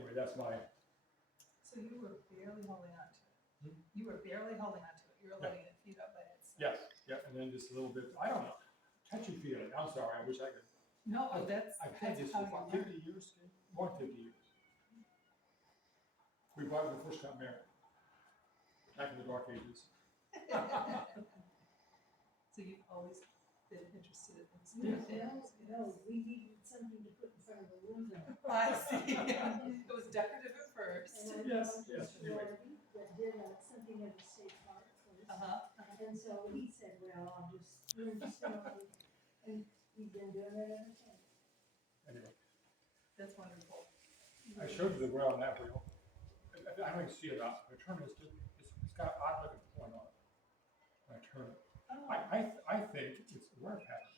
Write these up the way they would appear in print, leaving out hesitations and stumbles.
anyway, that's my, So you were barely holding on to it. Hmm? You were barely holding on to it. You were letting it feed up by itself. yes, yeah, and then just a little bit, I don't know, touchy feeling, I'm sorry, I wish I could. No, that's I've had this how for you what, learn. 50 years, more than 50 years. We bought it when we first got married, back in the dark ages. So you've always been interested in this Yes. kind of things. No, we needed something to put in front of the window. I see. It was decorative at first. And I Yes, talked to yes, Mr. anyway. Lardy that did something at the state park first. Uh-huh. And so he said, well, I'll just learn to sell it. And we've been doing it ever since. Anyway, That's wonderful. I showed you the ground on that wheel. I don't even see it out, I turn it, it's got an odd looking point on it. When I turn it, Oh. I think it's a wear pattern.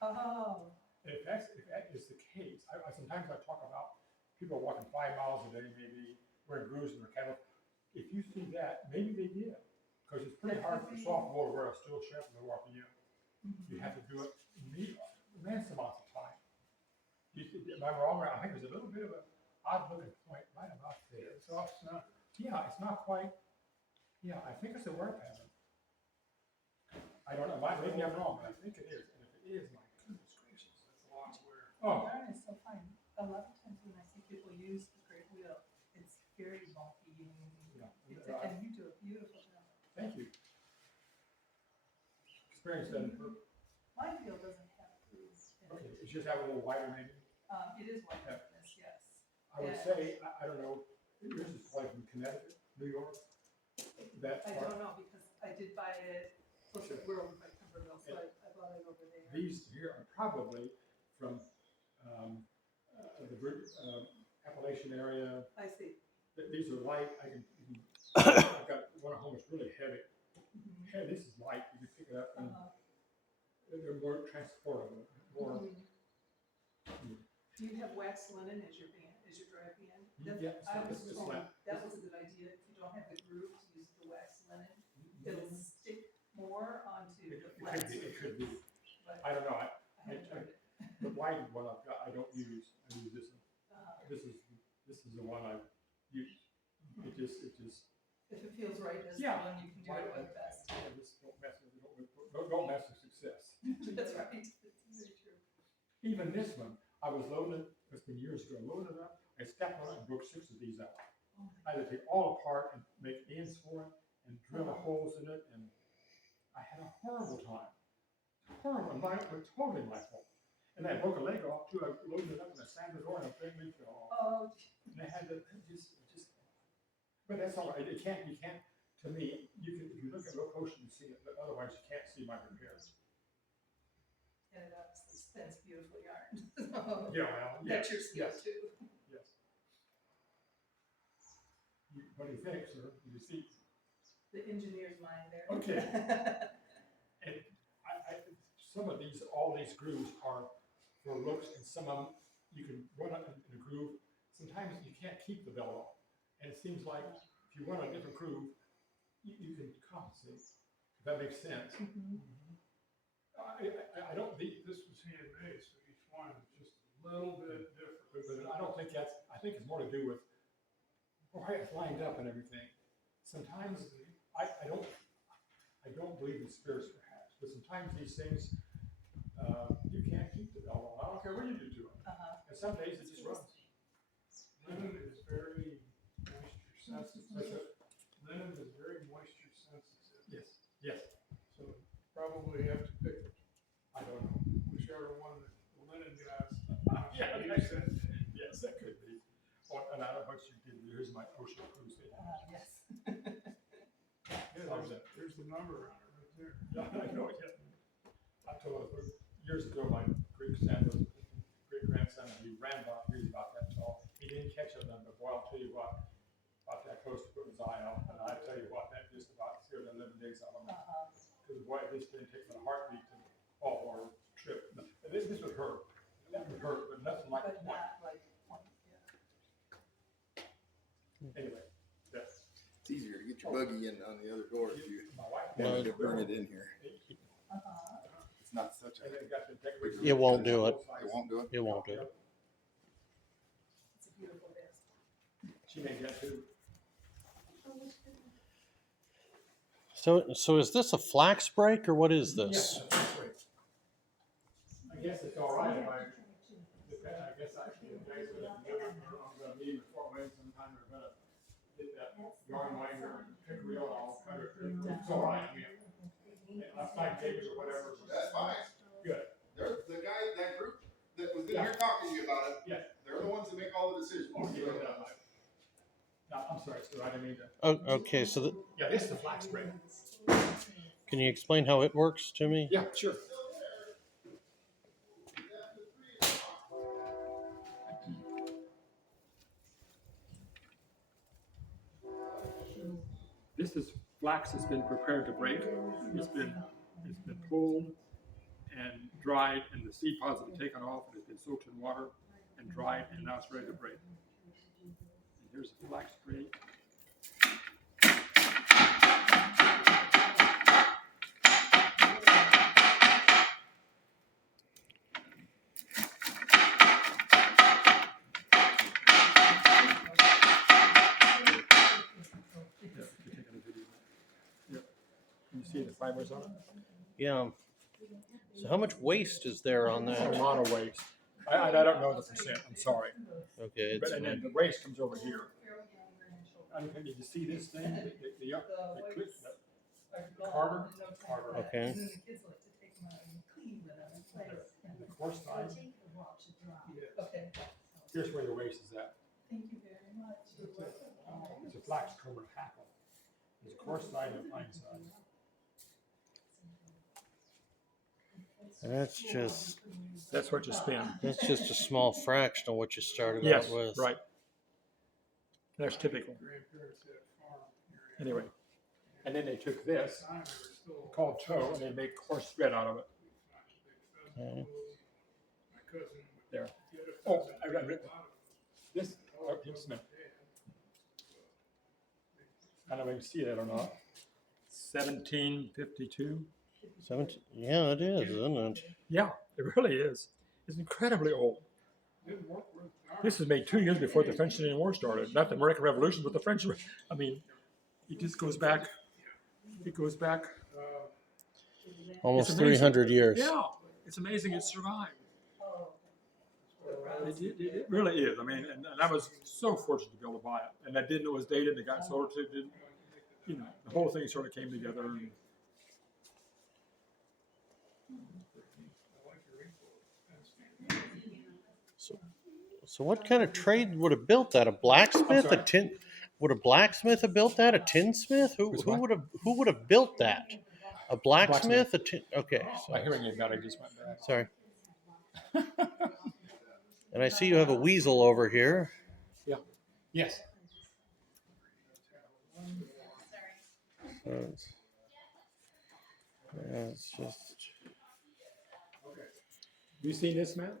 Oh. If that is the case, sometimes I talk about people walking 5 miles a day, maybe wearing grooves in their cattle. If you see that, maybe they did, because it's pretty That hard could for be. sophomore to wear a steel strap when they're walking in. Mhm. You have to do it immense amounts of time. Am I wrong? I think there's a little bit of an odd looking point right about there. It's off center. Yeah, it's not quite. Yeah, I think it's a wear pattern. I don't know. Maybe I'm wrong, but I think it is. And if it is, my goodness gracious. That's a lot of wear. Oh, Yarn is so fine. A lot of times when I see people use the great wheel, it's very bulky yeah. and you do a beautiful job. Thank you. Experience doesn't hurt. My wheel doesn't have grooves in Okay, it. it's just have a little wider maybe. It is white thickness, yes. I would Yeah. say, I don't know, yours is probably from Connecticut, New York. That I part, don't know because I did buy it. Close to we're over by Cumberville, so I bought it over there. these here are probably from the Appalachian area. I see. These are light. I've got one at home that's really heavy. Mhm. Hey, this is light. You can pick it up, and Uh-huh. they're more transportable. More. Mhm. Do you have wax linen as your band, as your dry band? That's- Yeah, I was it's told flat. that was a good idea. If you don't have the grooves, use the wax linen. It'll stick more onto the flat It could be. But I don't know. I haven't tried it. The white one I've got, I don't use. I use this one. Uh, This is the one I use. It just. If it feels right, that's the Yeah. one you can do it with best. Yeah, just don't mess with don't mess with success. That's right. It's very true. Even this one, I was loading. It's been years ago. Loaded it up. I stepped on it and broke 6 of these out. Oh I had to take all apart and make ends for it and drill the holes in it, and I had a horrible time. Horrible. It was totally my fault. And I broke a leg off too. I loaded it up and I slammed the door and I thing fell off. Oh, And I had to just. But that's all right. You can't. To me, you can. If you look at real close, you can see it. But otherwise, you can't see my repairs. and it obviously spins beautiful yarn. Yeah, well, That's your skill yes, too. yes. What do you think, sir? You see? The engineer's mind there. Okay. And some of these, all these grooves are for looks, and some of them you can run up in a groove. Sometimes you can't keep the belt off, and it seems like if you run a different groove, you can compensate. If that makes sense. Mhm. I don't think This was handmade, so each one is just a little bit different. but I don't think that's. I think it's more to do with why it's lined up and everything. Sometimes I don't believe in spirits perhaps, but sometimes these things you can't keep the belt on. I don't care what you do to it. Uh-huh. And some days it just runs. Linen is very moisture sensitive. Linen is very moisture sensitive. Yes. Yes. So probably have to pick I don't know. whichever one that the linen guys. Yeah, use it. yes, that could be. Oh, and I don't know what you did. Here's my ocean cruise. Yes. Yeah, there's the number on it right there. Yeah, I know it. Yeah. I told her years ago, my great grandson, he ran about, he was about that tall. He didn't catch it then, but boy, I'll tell you what, about that close to putting his eye out. And I tell you what, that just about scared the living days out of him. Uh-huh. Because boy, this didn't take but a heartbeat to fall or trip. And this would hurt. That would hurt, but nothing like But the point. not like point, yeah. Anyway, yes. It's easier to get your buggy in on the other door if you My wife. wanted to bring it in here. Uh-huh. It's not such a, And they got the decoration. It won't do it. it won't do it. It won't do it. It's a beautiful vest. She made that too. So is this a flax break or what is this? Yes, that's right. I guess it's all right if I guess I, you guys would have never, or I'm gonna meet with Fort Wayne sometime, we're gonna get that yarn winder, pick reel, and I'll cut it. It's all right, I mean, I'll find papers or whatever. That's fine. Good. They're the guy, that group that was in here talking to you about it. Yeah. They're the ones that make all the decisions. Oh, yeah, no, I'm sorry, sir, I didn't mean to. Oh, okay, so Yeah, this is the flax break. can you explain how it works to me? Yeah, sure. This is flax that's been prepared to break. It's been pulled and dried, and the seed pods have been taken off, and it's been soaked in water and dried, and now it's ready to break. And here's the flax break. You see the fibers on it? Yeah. So how much waste is there on A that? lot of waste. I don't know the percent, I'm sorry. Okay, it's But, and then the waste comes over here. I don't think, did you see this thing? The Carter? Carter. okay. And then the kids like to take them out and clean them in place. The coarse side, Okay. here's where the waste is at. Thank you very much. It's a flax comb or hackle. There's a coarse side and a fine side. That's what you spend. That's just a small fraction of what you started Yes, out with. right. That's typical. Grandparents had farm area. Anyway, and then they took this, Time they were still. called tow, and they make coarse thread out of it. Okay. My cousin. There. the other Oh, cousin, I a read lot it. of This, oh, Jim Smith. I don't know if you can see that or not. 1752. 17, yeah, it is, isn't it? Yeah, it really is. It's incredibly old. Didn't work with ours. This was made 2 years before the French Indian War started. Not the American Revolution, but the French. I mean, it just goes back. It goes back. Almost It's amazing. 300 years. Yeah, it's amazing it survived. It really is. I mean, and I was so fortunate to be able to buy it. And I didn't know it was dated. It got sold to, you know, the whole thing sort of came together. And So what kind of trade would have built that? A blacksmith? A sorry? tin? Would a blacksmith have built that? A tinsmith? Who Who's what? would have built that? A blacksmith? A tin? Okay, my hearing aid battery just went bad. sorry. And I see you have a weasel over here. Yeah. Yes. It's just. You seen this, Matt?